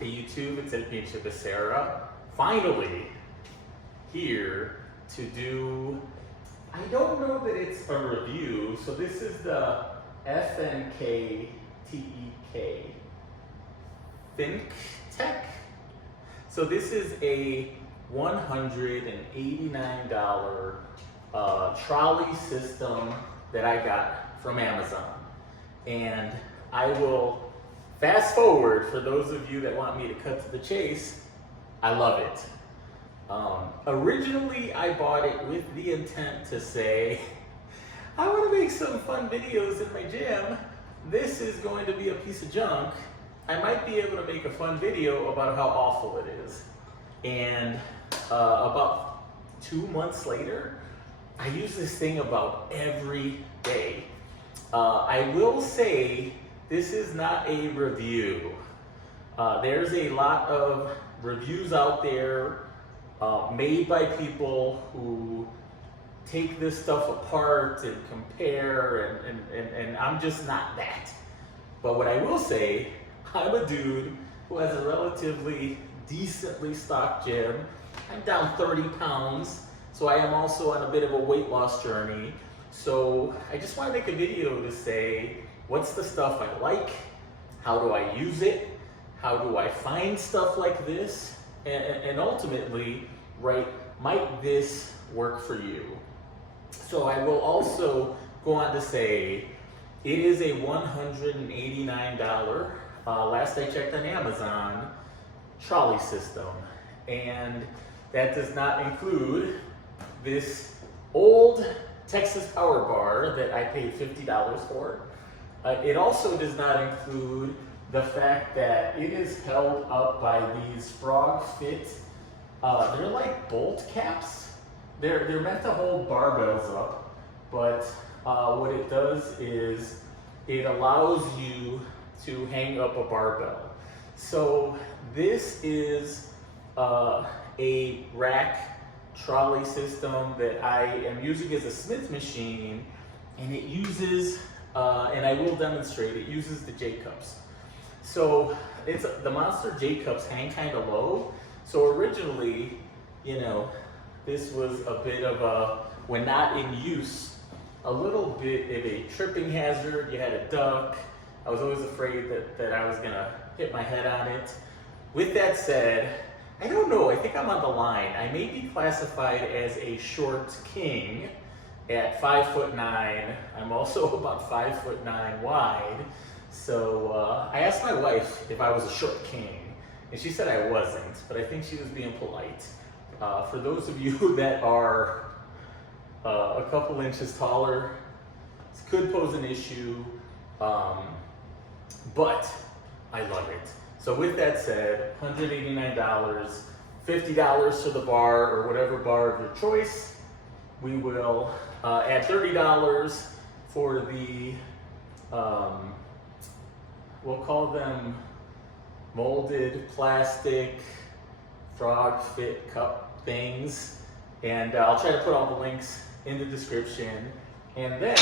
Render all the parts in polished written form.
Hey YouTube, it's Pinche Becerra. Finally here to do, I don't know that it's a review, so this is the FNKTEK, FNKTEK. So this is a $189 trolley system that I got from Amazon. And I will fast forward for those of you that want me to cut to the chase. I love it. Originally, I bought it with the intent to say, I want to make some fun videos in my gym. This is going to be a piece of junk. I might be able to make a fun video about how awful it is. And about 2 months later, I use this thing about every day. I will say this is not a review. There's a lot of reviews out there made by people who take this stuff apart and compare, and I'm just not that. But what I will say, I'm a dude who has a relatively decently stocked gym. I'm down 30 pounds, so I am also on a bit of a weight loss journey. So I just want to make a video to say, what's the stuff I like? How do I use it? How do I find stuff like this? And ultimately, right, might this work for you? So I will also go on to say, it is a $189, last I checked on Amazon, trolley system. And that does not include this old Texas power bar that I paid $50 for. It also does not include the fact that it is held up by these frog fit, they're like bolt caps. They're meant to hold barbells up, but what it does is it allows you to hang up a barbell. So this is a rack trolley system that I am using as a Smith machine, and it uses, and I will demonstrate, it uses the J-cups. So it's the Monster J-cups hang kind of low. So originally, you know, this was a bit of a, when not in use, a little bit of a tripping hazard. You had a duck. I was always afraid that I was gonna hit my head on it. With that said, I don't know, I think I'm on the line. I may be classified as a short king at 5'9". I'm also about 5'9" wide. So I asked my wife if I was a short king, and she said I wasn't, but I think she was being polite. For those of you that are a couple inches taller, this could pose an issue, but I love it. So with that said, $189, $50 to the bar or whatever bar of your choice. We will add $30 for the, we'll call them molded plastic frog fit cup things. And I'll try to put all the links in the description. And then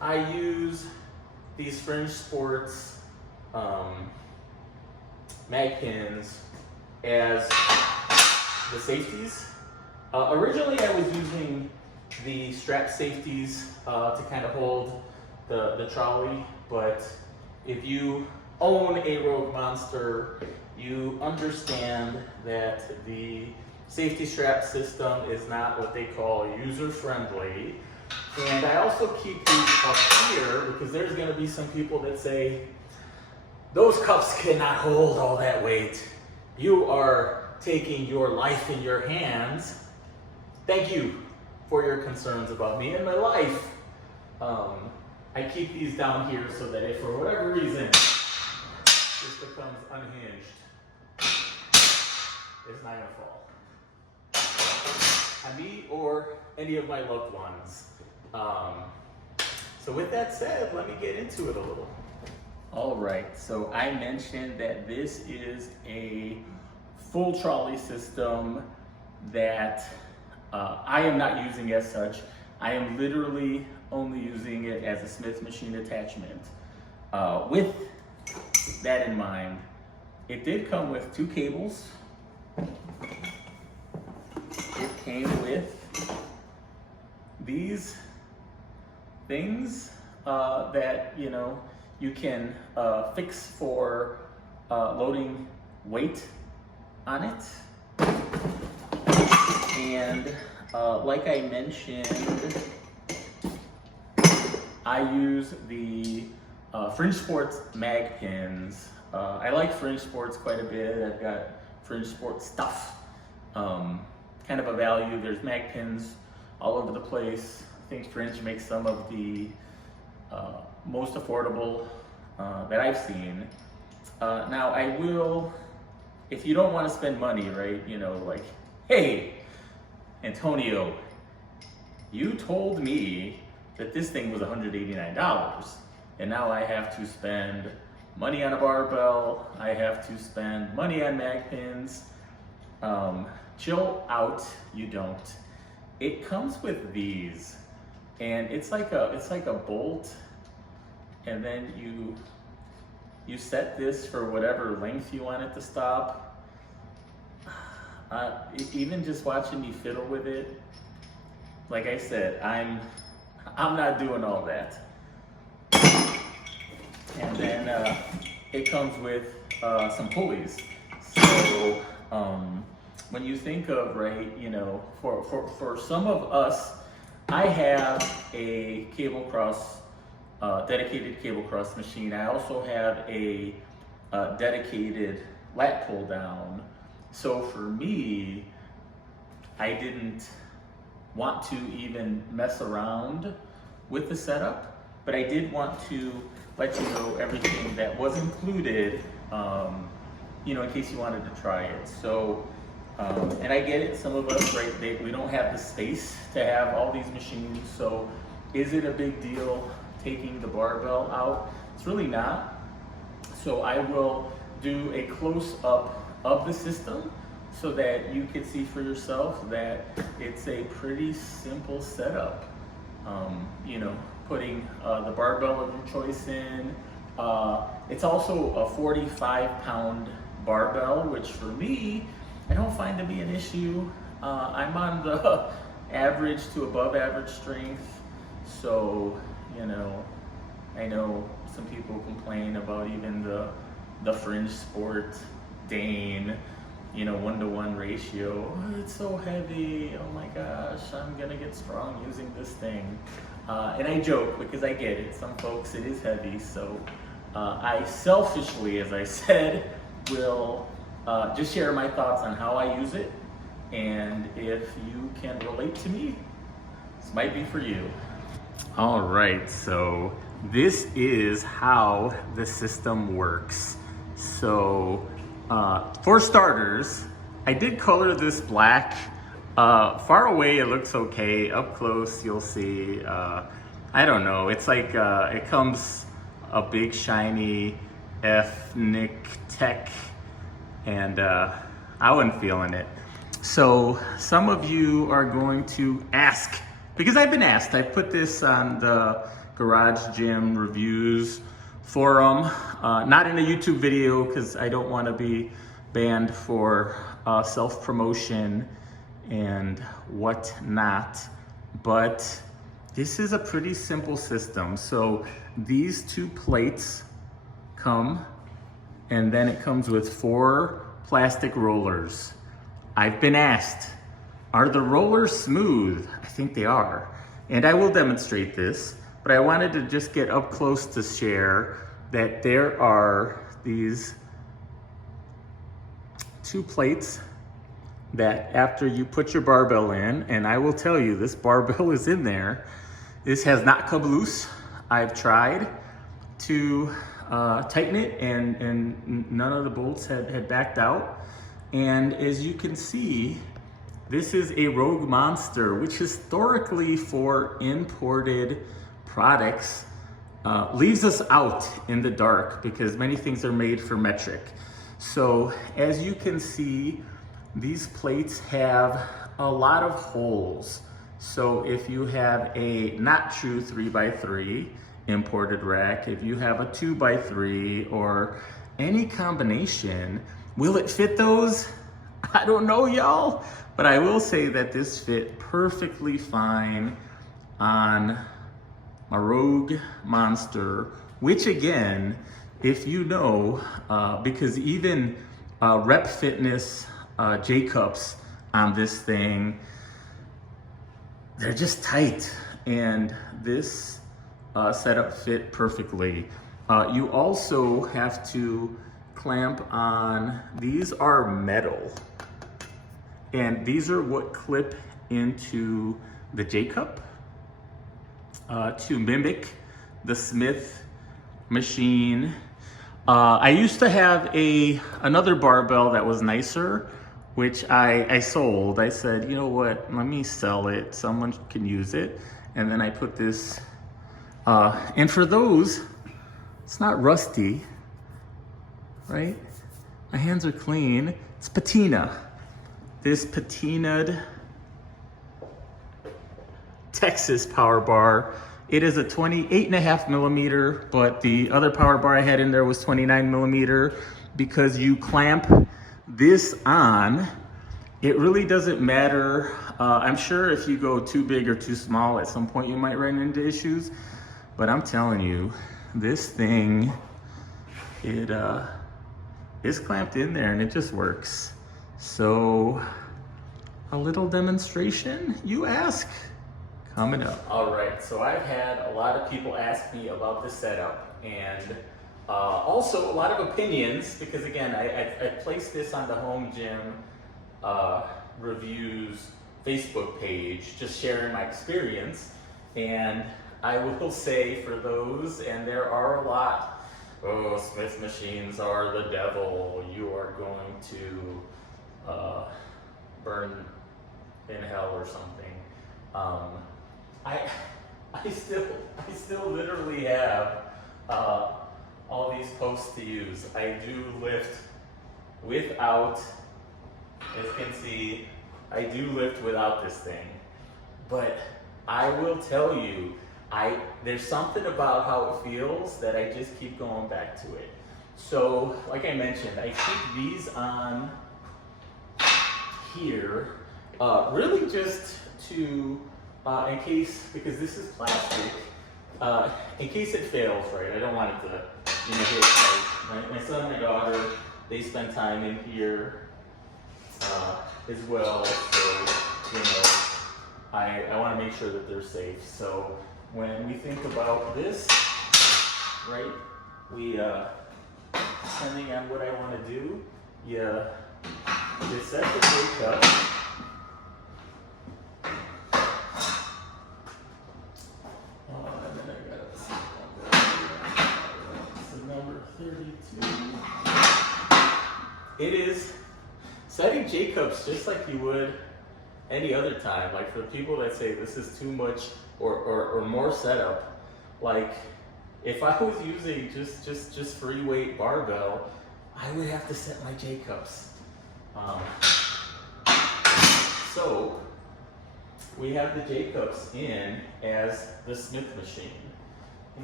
I use these Fringe Sports mag pins as the safeties. Originally I was using the strap safeties to kind of hold the trolley, but if you own a Rogue Monster, you understand that the safety strap system is not what they call user-friendly. And I also keep these up here because there's gonna be some people that say, those cups cannot hold all that weight. You are taking your life in your hands. Thank you for your concerns about me and my life. I keep these down here so that if for whatever reason this becomes unhinged, it's not gonna fall on me or any of my loved ones. So with that said, let me get into it a little. All right, so I mentioned that this is a full trolley system that I am not using as such. I am literally only using it as a Smith machine attachment. With that in mind, it did come with 2 cables. It came with these things that, you know, you can fix for loading weight on it. And like I mentioned, I use the Fringe Sports mag pins. I like Fringe Sports quite a bit. I've got Fringe Sports stuff, kind of a value. There's mag pins all over the place. I think Fringe makes some of the most affordable that I've seen. Now I will, if you don't want to spend money, right, you know, like, hey, Antonio, you told me that this thing was $189, and now I have to spend money on a barbell, I have to spend money on mag pins. Chill out, you don't. It comes with these, and it's like a bolt, and then you set this for whatever length you want it to stop. Even just watching me fiddle with it, like I said, I'm not doing all that. And then it comes with some pulleys. So when you think of, right, you know, for some of us, I have a cable cross, dedicated cable cross machine. I also have a dedicated lat pull down. So for me, I didn't want to even mess around with the setup, but I did want to let you know everything that was included, you know, in case you wanted to try it. So, and I get it, some of us, right, we don't have the space to have all these machines, so is it a big deal taking the barbell out? It's really not. So I will do a close-up of the system so that you can see for yourself that it's a pretty simple setup. You know, putting the barbell of your choice in. It's also a 45-pound barbell, which for me, I don't find to be an issue. I'm on the average to above average strength, so, you know, I know some people complain about even the Fringe Sport Dane, you know, 1-to-1 ratio. Oh, it's so heavy. Oh my gosh, I'm gonna get strong using this thing. And I joke because I get it. Some folks, it is heavy. So I selfishly, as I said, will just share my thoughts on how I use it. And if you can relate to me, this might be for you. All right, so this is how the system works. So for starters, I did color this black. Far away, it looks okay. Up close, you'll see, I don't know. It's like, it comes a big shiny FNKTEK, and I wasn't feeling it. So some of you are going to ask, because I've been asked, I put this on the Garage Gym Reviews forum, not in a YouTube video because I don't want to be banned for self-promotion and whatnot, but this is a pretty simple system. So these 2 plates come, and then it comes with 4 plastic rollers. I've been asked, are the rollers smooth? I think they are, and I will demonstrate this, but I wanted to just get up close to share that there are these 2 plates that after you put your barbell in, and I will tell you, this barbell is in there. This has not come loose. I've tried to tighten it, and none of the bolts had backed out. And as you can see, this is a Rogue Monster, which historically for imported products leaves us out in the dark because many things are made for metric. So as you can see, these plates have a lot of holes. So if you have a not true 3x3 imported rack, if you have a 2x3 or any combination. Will it fit those? I don't know, y'all, but I will say that this fit perfectly fine on my Rogue Monster, which again, if you know, because even Rep Fitness J-cups on this thing, they're just tight, and this setup fit perfectly. You also have to clamp on, these are metal, and these are what clip into the J-cup to mimic the Smith machine. I used to have another barbell that was nicer, which I sold. I said, you know what, let me sell it, someone can use it. And then I put this, and for those, it's not rusty, right? My hands are clean. It's patina. This patinaed Texas power bar. It is a 28.5 millimeter, but the other power bar I had in there was 29 millimeter, because you clamp this on. It really doesn't matter. I'm sure if you go too big or too small, at some point you might run into issues, but I'm telling you, this thing, it is clamped in there and it just works. So a little demonstration, you ask? Coming up. All right, so I've had a lot of people ask me about the setup, and also a lot of opinions, because again, I placed this on the Home Gym Reviews Facebook page, just sharing my experience. And I will say, for those, and there are a lot, oh, Smith machines are the devil, you are going to burn in hell or something. I still literally have all these posts to use. I do lift without, as you can see, I do lift without this thing. But I will tell you, there's something about how it feels that I just keep going back to it. So, like I mentioned, I keep these on here, really just to, in case, because this is plastic, in case it fails, right? I don't want it to, hit, right? My son and my daughter, they spend time in here as well, so, I want to make sure that they're safe. So when we think about this, right, we, depending on what I want to do, you set the brake up. And then I got number 32. It is setting J-cups just like you would any other time. Like, for the people that say this is too much or more setup, like if I was using just free weight barbell, I would have to set my J-cups. So we have the J-cups in as the Smith machine,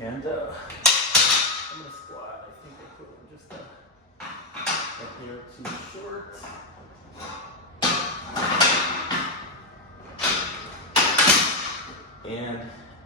and I'm gonna squat. I think I put them just up here too short. And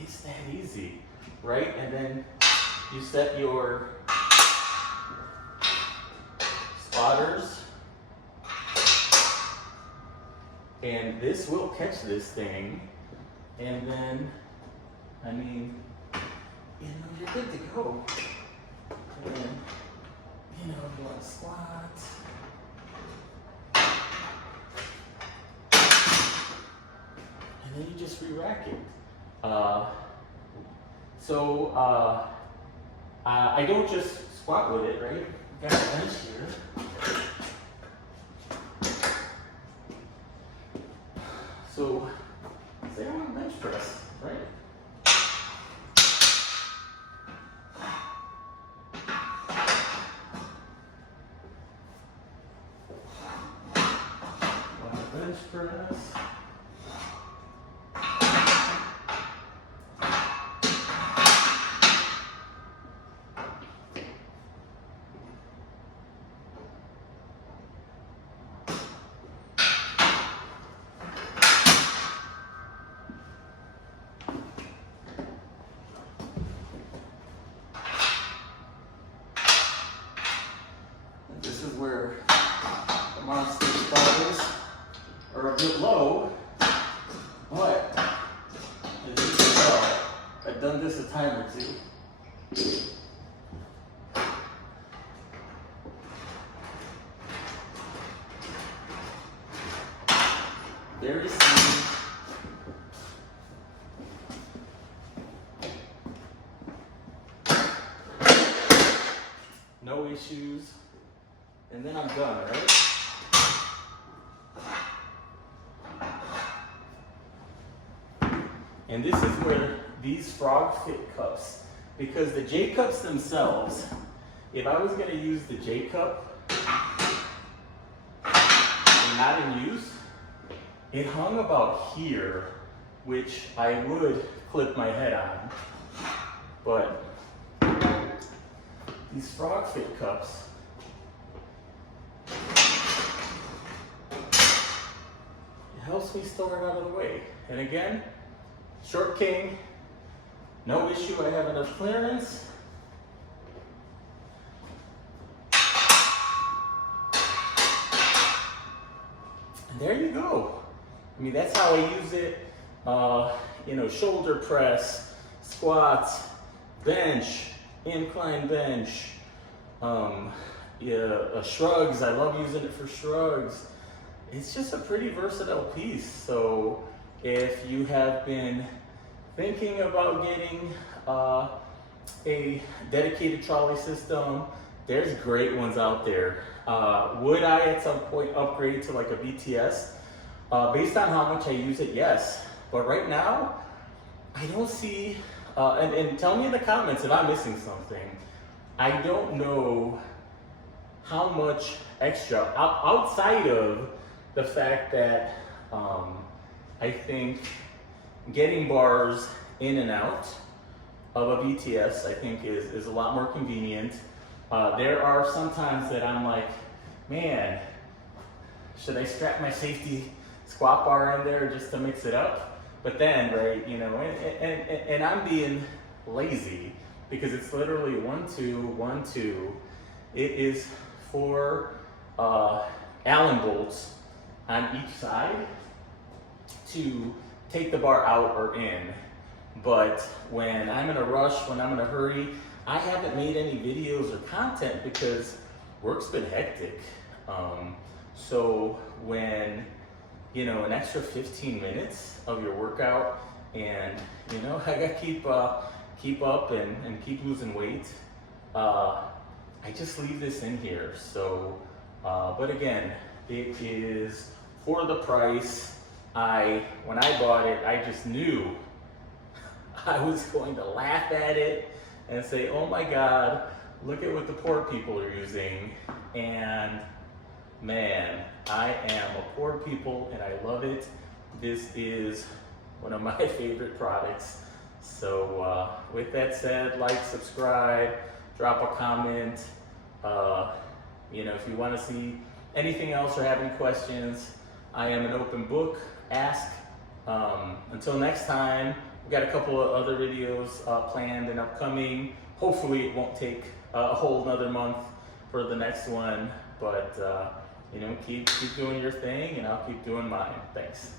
it's that easy, right? And then you set your spotters, and this will catch this thing, and then, I mean, you're good to go. And then, you want to squat. And then you just re-rack it. I don't just squat with it, right? I've got a bench here. So, say I want to bench press, right? Bench press. this is where the monster problems are a bit low, but as you can tell, I've done this a time or two. Very smooth. No issues. And then I'm done, right? And this is where these frog fit cups, because the J cups themselves, if I was gonna use the J cup and not in use, it hung about here, which I would clip my head on. But these frog fit cups, it helps me store it out of the way. And again, short king, no issue, I have enough clearance. And there you go. I mean, that's how I use it. You know, shoulder press, squats, bench, incline bench, shrugs. I love using it for shrugs. It's just a pretty versatile piece. So if you have been thinking about getting a dedicated trolley system, there's great ones out there. Would I at some point upgrade to like a BTS? Based on how much I use it, yes. But right now, I don't see, and tell me in the comments if I'm missing something. I don't know how much extra, outside of the fact that I think getting bars in and out of a BTS, I think is a lot more convenient. There are some times that I'm like, man, should I strap my safety squat bar in there just to mix it up? But then, right, you know, and I'm being lazy because it's literally 1, 2, 1, 2. It is 4 Allen bolts on each side to take the bar out or in. But when I'm in a rush, when I'm in a hurry, I haven't made any videos or content because work's been hectic. So when, you know, an extra 15 minutes of your workout and, you know, I gotta keep up and keep losing weight, I just leave this in here. So, but again, it is for the price. When I bought it, I just knew I was going to laugh at it and say, oh my God, look at what the poor people are using. And man, I am a poor people and I love it. This is one of my favorite products. So with that said, like, subscribe, drop a comment. You know, if you want to see anything else or have any questions, I am an open book. Ask. Until next time, we've got a couple of other videos planned and upcoming. Hopefully it won't take a whole another month for the next one, but you know, keep doing your thing and I'll keep doing mine. Thanks.